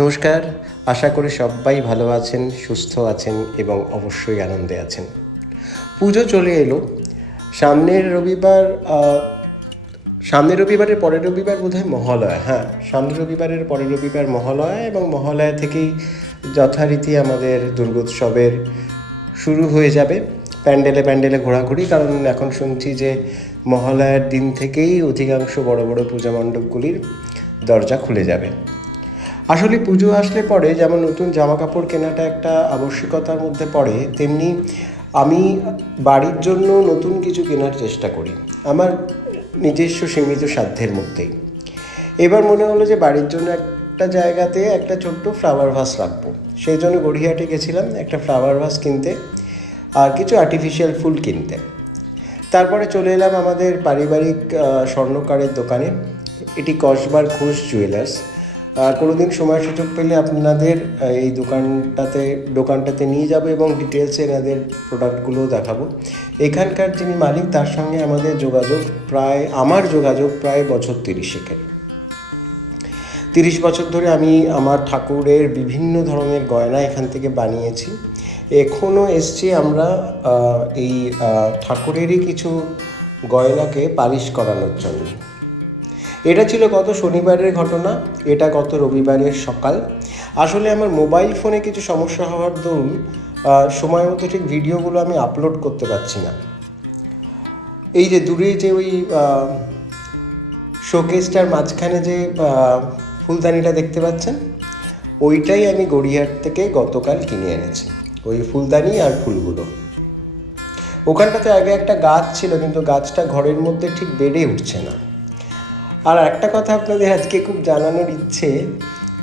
নমস্কার। আশা করি সবাই ভালো আছেন, সুস্থ আছেন এবং অবশ্যই আনন্দে আছেন। পুজো চলে এলো। সামনের রবিবার সামনের রবিবারের পরের রবিবার বোধহয় মহালয়া। হ্যাঁ, সামনের রবিবারের পরের রবিবার মহালয়া এবং মহালয়া থেকেই যথারীতি আমাদের দুর্গোৎসবের শুরু হয়ে যাবে। প্যান্ডেলে প্যান্ডেলে ঘোরাঘুরি, কারণ এখন শুনছি যে মহালয়ার দিন থেকেই অধিকাংশ বড় বড় পূজা মণ্ডপগুলির দরজা খুলে যাবে। আসলে পুজো আসলে পরে যেমন নতুন জামা কাপড় কেনাটা একটা আবশ্যিকতার মধ্যে পড়ে, তেমনি আমি বাড়ির জন্য নতুন কিছু কেনার চেষ্টা করি আমার নিজস্ব সীমিত সাধ্যের মধ্যেই। এবার মনে হলো যে বাড়ির জন্য একটা জায়গাতে একটা ছোট্ট ফ্লাওয়ার ভাস রাখবো। সেই জন্য গড়িয়াহাটে গেছিলাম একটা ফ্লাওয়ার ভাস কিনতে আর কিছু আর্টিফিশিয়াল ফুল কিনতে। তারপরে চলে এলাম আমাদের পারিবারিক স্বর্ণকারের দোকানে। এটি কসবার ঘোষ জুয়েলার্স। কোনো দিন সময় সুযোগ পেলে আপনাদের এই দোকানটাতে নিয়ে যাব এবং ডিটেলসে এনাদের প্রোডাক্টগুলোও দেখাবো। এখানকার যিনি মালিক তার সঙ্গে আমার যোগাযোগ প্রায় বছর 30 বছর ধরে আমি আমার ঠাকুরের বিভিন্ন ধরনের গয়না এখান থেকে বানিয়েছি। এখনও এসছি আমরা এই ঠাকুরেরই কিছু গয়নাকে পালিশ করানোর জন্য। এটা ছিল গত শনিবারের ঘটনা, এটা গত রবিবারের সকাল। আসলে আমার মোবাইল ফোনে কিছু সমস্যা হওয়ার দরুন সময় মতো ঠিক ভিডিওগুলো আমি আপলোড করতে পারছি না। এই যে দূরে যে ওই শোকেসটার মাঝখানে যে ফুলদানিটা দেখতে পাচ্ছেন, ওইটাই আমি গড়িয়াহাট থেকে গতকাল কিনে এনেছি, ওই ফুলদানি আর ফুলগুলো। ওখানটাতে আগে একটা গাছ ছিল, কিন্তু গাছটা ঘরের মধ্যে ঠিক বেড়ে উঠছে না। আর একটা কথা আপনাদের আজকে খুব জানানোর ইচ্ছে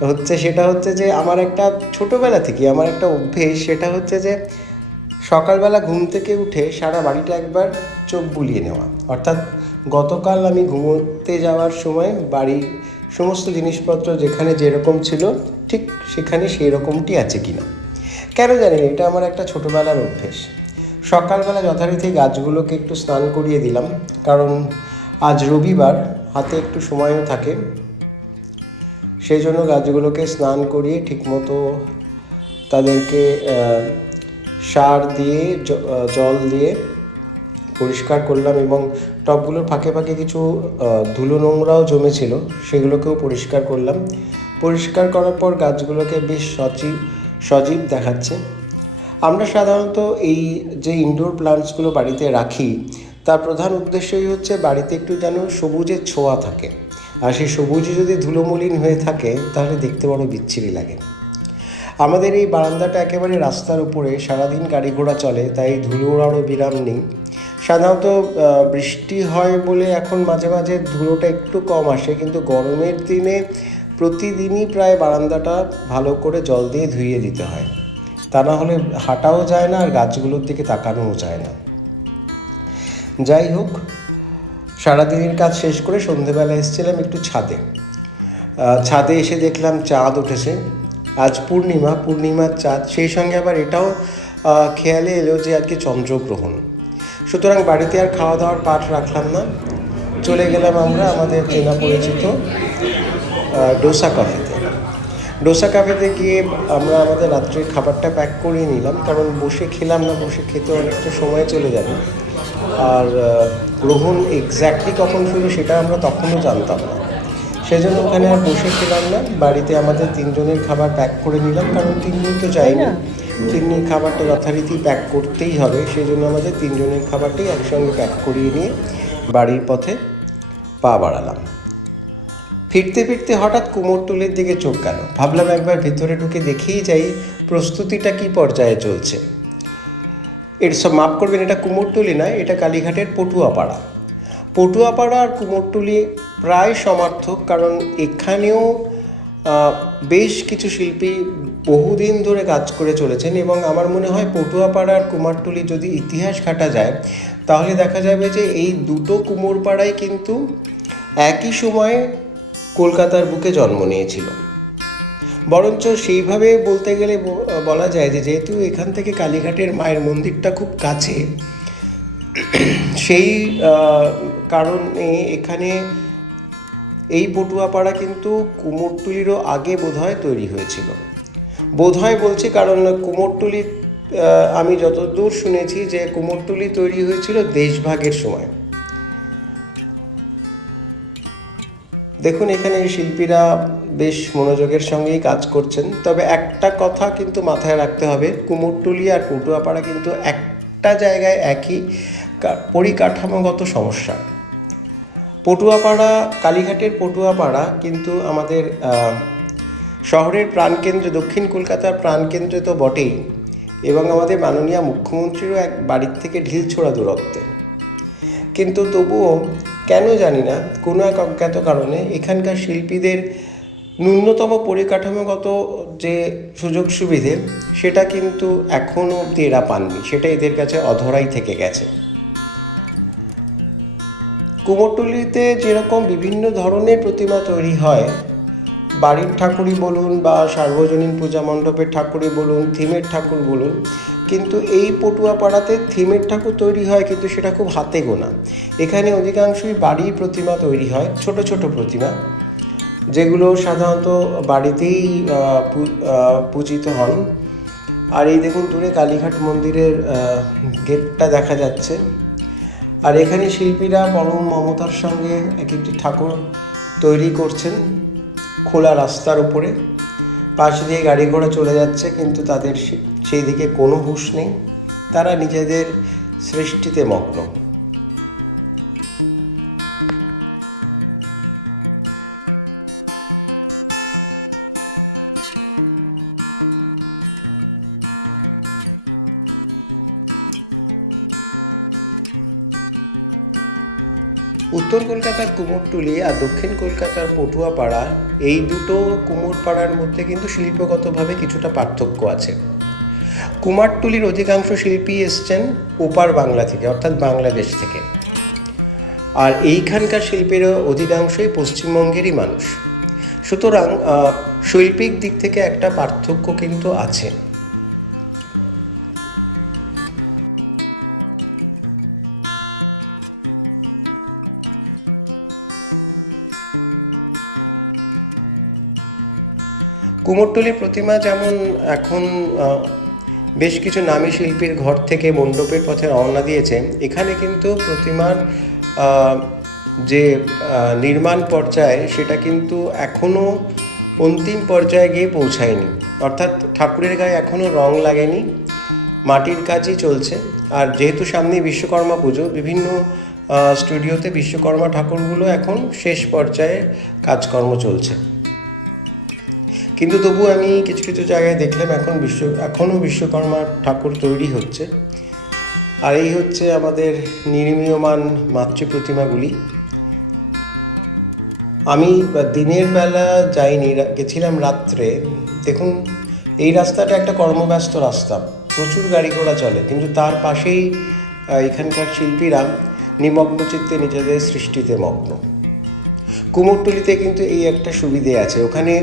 হচ্ছে, সেটা হচ্ছে যে আমার একটা ছোটোবেলা থেকে আমার একটা অভ্যেস, সেটা হচ্ছে যে সকালবেলা ঘুম থেকে উঠে সারা বাড়িটা একবার চোখ বুলিয়ে নেওয়া। অর্থাৎ গতকাল আমি ঘুমোতে যাওয়ার সময় বাড়ির সমস্ত জিনিসপত্র যেখানে যেরকম ছিল ঠিক সেখানে সেই রকমটি আছে কিনা। কেন জানি না, এটা আমার একটা ছোটোবেলার অভ্যেস। সকালবেলা যথারীতি গাছগুলোকে একটু স্নান করিয়ে দিলাম, কারণ আজ রবিবার, হাতে একটু সময়ও থাকে। সেই জন্য গাছগুলোকে স্নান করিয়ে ঠিকমতো তাদেরকে সার দিয়ে জল দিয়ে পরিষ্কার করলাম এবং টবগুলোর ফাঁকে ফাঁকে কিছু ধুলো নোংরাও জমেছিল, সেগুলোকেও পরিষ্কার করলাম। পরিষ্কার করার পর গাছগুলোকে বেশ সজীব দেখাচ্ছে। আমরা সাধারণত এই যে ইনডোর প্লান্টসগুলো বাড়িতে রাখি, তার প্রধান উদ্দেশ্যই হচ্ছে বাড়িতে একটু যেন সবুজের ছোঁয়া থাকে। আর সেই সবুজে যদি ধুলোমলিন হয়ে থাকে তাহলে দেখতে বড় বিচ্ছিরি লাগে। আমাদের এই বারান্দাটা একেবারে রাস্তার উপরে, সারাদিন গাড়ি ঘোড়া চলে, তাই ধুলোর আরও বিরাম নেই। সাধারণত বৃষ্টি হয় বলে এখন মাঝে মাঝে ধুলোটা একটু কম আসে, কিন্তু গরমের দিনে প্রতিদিনই প্রায় বারান্দাটা ভালো করে জল দিয়ে ধুইয়ে দিতে হয়। তা না হলে হাঁটাও যায় না আর গাছগুলোর দিকে তাকানোও যায় না। যাই হোক, সারাদিনের কাজ শেষ করে সন্ধেবেলা এসেছিলাম একটু ছাদে এসে দেখলাম চাঁদ উঠেছে। আজ পূর্ণিমার চাঁদ, সেই সঙ্গে আবার এটাও খেয়ালে এলো যে আজকে চন্দ্রগ্রহণ। সুতরাং বাড়িতে আর খাওয়া দাওয়ার পাঠ রাখলাম না, চলে গেলাম আমরা আমাদের চেনা পরিচিত ডোসা কাফেতে গিয়ে আমরা আমাদের রাত্রের খাবারটা প্যাক করিয়ে নিলাম, কারণ বসে খেলাম না, বসে খেতে অনেকটা সময় চলে যাবে। আর গ্রহণ এক্স্যাক্টলি কখন শুরু সেটা আমরা তখনও জানতাম না, সেজন্য ওখানে আর বসে খেলাম না। বাড়িতে আমাদের 3 জনের খাবার প্যাক করে নিলাম, কারণ 3 দিন তো যায়নি, 3 দিন খাবারটা যথারীতি প্যাক করতেই হবে। সেই জন্য আমাদের 3 জনের খাবারটাই একসঙ্গে প্যাক করিয়ে নিয়ে বাড়ির পথে পা বাড়ালাম। ফিরতে ফিরতে হঠাৎ কুমোরটুলির দিকে চোখ গেল। ভাবলাম একবার ভেতরে ঢুকে দেখেই যাই প্রস্তুতিটা কী পর্যায়ে চলছে। মাফ করবেন, এটা কুমোরটুলি নয়, এটা কালীঘাটের পটুয়াপাড়া আর কুমোরটুলি প্রায় সমার্থক, কারণ এখানেও বেশ কিছু শিল্পী বহুদিন ধরে কাজ করে চলেছেন এবং আমার মনে হয় পটুয়াপাড়া আর কুমোরটুলি যদি ইতিহাস ঘাটা যায় তাহলে দেখা যাবে যে এই দুটো কুমোরপাড়াই কিন্তু একই সময়ে কলকাতার বুকে জন্ম নিয়েছিল। বরঞ্চ সেইভাবে বলতে গেলে বলা যায় যে যেহেতু এখান থেকে কালীঘাটের মায়ের মন্দিরটা খুব কাছে, সেই কারণে এখানে এই পটুয়াপাড়া কিন্তু কুমোরটুলিরও আগে বোধহয় তৈরি হয়েছিল। বোধহয় বলছি কারণ কুমোরটুলি আমি যতদূর শুনেছি যে কুমোরটুলি তৈরি হয়েছিল দেশভাগের সময়। দেখুন এখানে শিল্পীরা বেশ মনোযোগের সঙ্গেই কাজ করছেন। তবে একটা কথা কিন্তু মাথায় রাখতে হবে, কুমোরটুলি আর পটুয়াপাড়া কিন্তু একটা জায়গায় একই পরিকাঠামোগত সমস্যা। পটুয়াপাড়া, কালীঘাটের পটুয়াপাড়া কিন্তু আমাদের শহরের প্রাণকেন্দ্র, দক্ষিণ কলকাতার প্রাণকেন্দ্র তো বটেই, এবং আমাদের মাননীয় মুখ্যমন্ত্রীরও এক বাড়ির থেকে ঢিল ছোড়া দূরত্বে। কিন্তু তবুও কেন জানি না, কোনো এক অজ্ঞাত কারণে এখানকার শিল্পীদের ন্যূনতম পরিকাঠামোগত যে সুযোগ সুবিধে সেটা কিন্তু এখনও অবধি এরা পাননি, সেটা এদের কাছে অধরাই থেকে গেছে। কুমোরটুলিতে যেরকম বিভিন্ন ধরনের প্রতিমা তৈরি হয়, বাড়ির ঠাকুরই বলুন বা সার্বজনীন পূজা মণ্ডপের ঠাকুরই বলুন, থিমের ঠাকুর বলুন, কিন্তু এই পটুয়াপাড়াতে থিমের ঠাকুর তৈরি হয়, কিন্তু সেটা খুব হাতে গোনা। এখানে অধিকাংশই বাড়ির প্রতিমা তৈরি হয়, ছোট ছোট প্রতিমা, যেগুলো সাধারণত বাড়িতেই পূজিত হন। আর এই দেখুন দূরে কালীঘাট মন্দিরের গেটটা দেখা যাচ্ছে। আর এখানে শিল্পীরা পরম মমতার সঙ্গে এক একটি ঠাকুর তৈরি করছেন খোলা রাস্তার উপরে। পাশ দিয়ে গাড়ি ঘোড়া চলে যাচ্ছে, কিন্তু তাদের সেই দিকে কোনো হুঁশ নেই, তারা নিজেদের সৃষ্টিতে মগ্ন। উত্তর কলকাতার কুমোরটুলি আর দক্ষিণ কলকাতার পটুয়াপাড়া, এই দুটো কুমোরপাড়ার মধ্যে কিন্তু শিল্পগতভাবে কিছুটা পার্থক্য আছে। কুমারটুলির অধিকাংশ শিল্পী এসছেন ওপার বাংলা থেকে, অর্থাৎ বাংলাদেশ থেকে, আর এইখানকার শিল্পীরা অধিকাংশই পশ্চিমবঙ্গেরই মানুষ। সুতরাং শৈল্পিক দিক থেকে একটা পার্থক্য কিন্তু আছে। কুমোরটুলির প্রতিমা যেমন এখন বেশ কিছু নামী শিল্পীর ঘর থেকে মণ্ডপের পথে রওনা দিয়েছে, এখানে কিন্তু প্রতিমার যে নির্মাণ পর্যায়ে সেটা কিন্তু এখনও অন্তিম পর্যায়ে গিয়ে পৌঁছায়নি, অর্থাৎ ঠাকুরের গায়ে এখনও রং লাগেনি, মাটির কাজই চলছে। আর যেহেতু সামনে বিশ্বকর্মা পুজো, বিভিন্ন স্টুডিওতে বিশ্বকর্মা ঠাকুরগুলো এখন শেষ পর্যায়ে কাজকর্ম চলছে। কিন্তু তবু আমি কিছু কিছু জায়গায় দেখলাম এখনও বিশ্বকর্মা ঠাকুর তৈরি হচ্ছে। আর এই হচ্ছে আমাদের নির্মীয়মান মাতৃ প্রতিমাগুলি। আমি দিনের বেলা যাইনি, গেছিলাম রাত্রে। দেখুন এই রাস্তাটা একটা কর্মব্যস্ত রাস্তা, প্রচুর গাড়ি ঘোড়া চলে, কিন্তু তার পাশেই এখানকার শিল্পীরা নিমগ্ন চিত্তে নিজেদের সৃষ্টিতে মগ্ন। কুমোরটুলিতে কিন্তু এই একটা সুবিধে আছে, ওখানে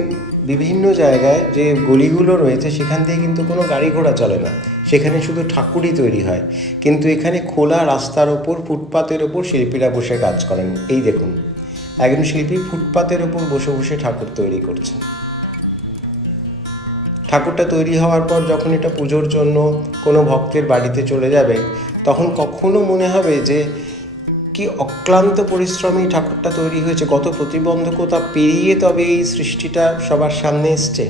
বিভিন্ন জায়গায় যে গলিগুলো রয়েছে সেখান থেকে কিন্তু কোনো গাড়ি ঘোড়া চলে না, সেখানে শুধু ঠাকুরই তৈরি হয়। কিন্তু এখানে খোলা রাস্তার ওপর, ফুটপাতের ওপর শিল্পীরা বসে কাজ করেন। এই দেখুন একজন শিল্পী ফুটপাতের ওপর বসে বসে ঠাকুর তৈরি করছে। ঠাকুরটা তৈরি হওয়ার পর যখন এটা পুজোর জন্য কোনো ভক্তের বাড়িতে চলে যাবে, তখন কখনো মনে হবে যে কি অক্লান্ত পরিশ্রমী ঠাকুরটা তৈরি হয়েছে, কত প্রতিবন্ধকতা পেরিয়ে তবে এই সৃষ্টিটা সবার সামনে এসছে।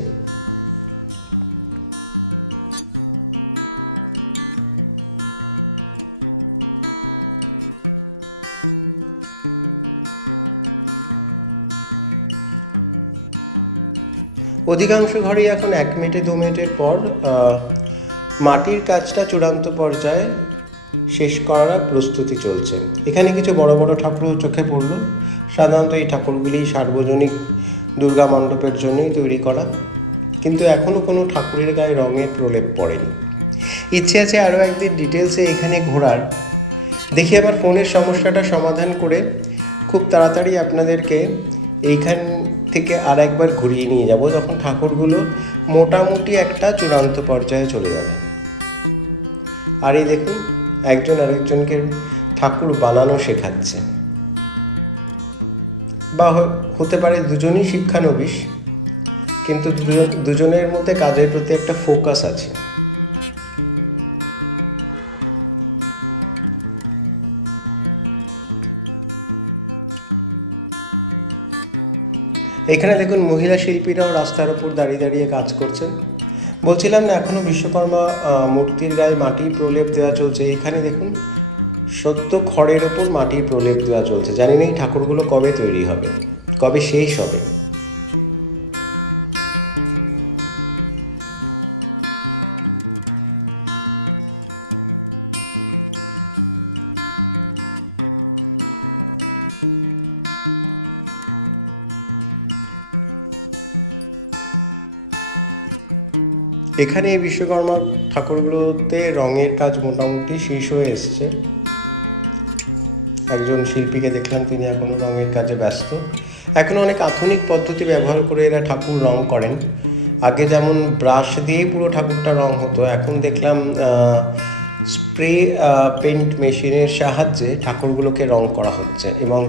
অধিকাংশ ঘরেই এখন 1 মিনিটে 2 মিনিটের পর মাটির কাজটা চূড়ান্ত পর্যায়ে শেষ করার প্রস্তুতি চলছে। এখানে কিছু বড় বড় ঠাকুরও চোখে পড়ল। সাধারণত এই ঠাকুরগুলি সার্বজনিক দুর্গা মণ্ডপের জন্যই তৈরি করা, কিন্তু এখনও কোনো ঠাকুরের গায়ে রঙের প্রলেপ পড়েনি। ইচ্ছে আছে আরও একদিন ডিটেলসে এখানে ঘোরার। দেখি আমার ফোনের সমস্যাটা সমাধান করে খুব তাড়াতাড়ি আপনাদেরকে এইখান থেকে আর একবার ঘুরিয়ে নিয়ে যাব, যখন ঠাকুরগুলো মোটামুটি একটা চূড়ান্ত পর্যায়ে চলে যাবে। আর এই দেখুন একজন আরেকজনকে ঠাকুর বানানো শেখাচ্ছে। বা হতে পারে দুজনই শিক্ষানবিশ, কিন্তু দুজনের মধ্যে কাজের প্রতি একটা ফোকাস আছে। এখানে দেখুন মহিলা শিল্পীরাও রাস্তার ওপর দাঁড়িয়ে দাঁড়িয়ে কাজ করছেন। বলছিলাম না এখনও বিশ্বকর্মা মূর্তির গায়ে মাটির প্রলেপ দেওয়া চলছে। এখানে দেখুন সত্য খড়ের ওপর মাটির প্রলেপ দেওয়া চলছে। জানি না এই ঠাকুরগুলো কবে তৈরি হবে, কবে শেষ হবে। এখানে এই বিশ্বকর্মা ঠাকুরগুলোতে রঙের কাজ মোটামুটি শেষ হয়ে এসছে। একজন শিল্পীকে দেখলাম, তিনি এখনও রঙের কাজে ব্যস্ত। এখনও অনেক আধুনিক পদ্ধতি ব্যবহার করে এরা ঠাকুর রং করেন। আগে যেমন ব্রাশ দিয়েই পুরো ঠাকুরটা রং হতো, এখন দেখলাম স্প্রে পেন্ট মেশিনের সাহায্যে ঠাকুরগুলোকে রং করা হচ্ছে। এবং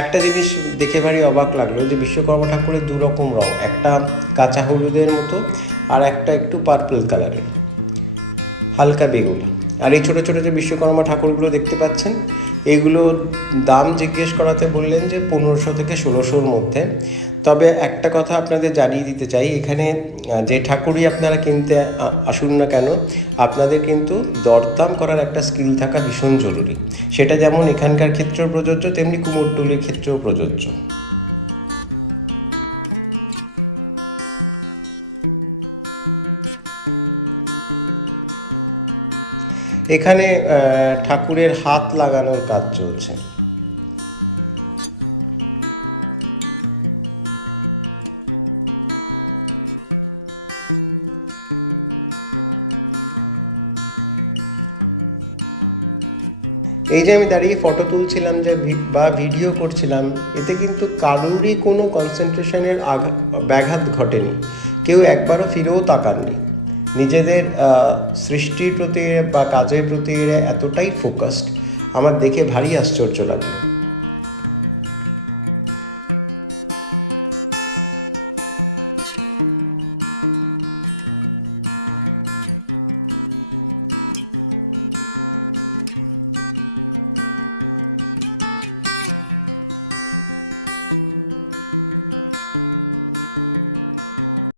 একটা জিনিস দেখে ভারী অবাক লাগলো যে বিশ্বকর্মা ঠাকুরের দু রকম রং, একটা কাঁচা হলুদের মতো আর একটা একটু পার্পল কালারের, হালকা বেগুনি। আর এই ছোটো ছোটো যে বিশ্বকর্মা ঠাকুরগুলো দেখতে পাচ্ছেন, এগুলোর দাম জিজ্ঞেস করাতে বললেন যে 1500 থেকে 1600-র মধ্যে। তবে একটা কথা আপনাদের জানিয়ে দিতে চাই, এখানে যে ঠাকুরই আপনারা কিনতে আসুন না কেন, আপনাদের কিন্তু দরদাম করার একটা স্কিল থাকা ভীষণ জরুরি। সেটা যেমন এখানকার ক্ষেত্রেও প্রযোজ্য, তেমনি কুমোরটুলির ক্ষেত্রেও প্রযোজ্য। এখানে ঠাকুরের হাত লাগানোর কাজ চলছে। এই যে আমি দাঁড়িয়ে ফটো তুলছিলাম যে বা ভিডিও করছিলাম, এতে কিন্তু কারোরই কোনো কনসেন্ট্রেশনের ব্যাঘাত ঘটেনি। কেউ একবারও ফিরেও তাকাননি। নিজেদের সৃষ্টির প্রতি বা কাজের প্রতি এতটাই ফোকাসড, আমার দেখে ভারী আশ্চর্য লাগলো।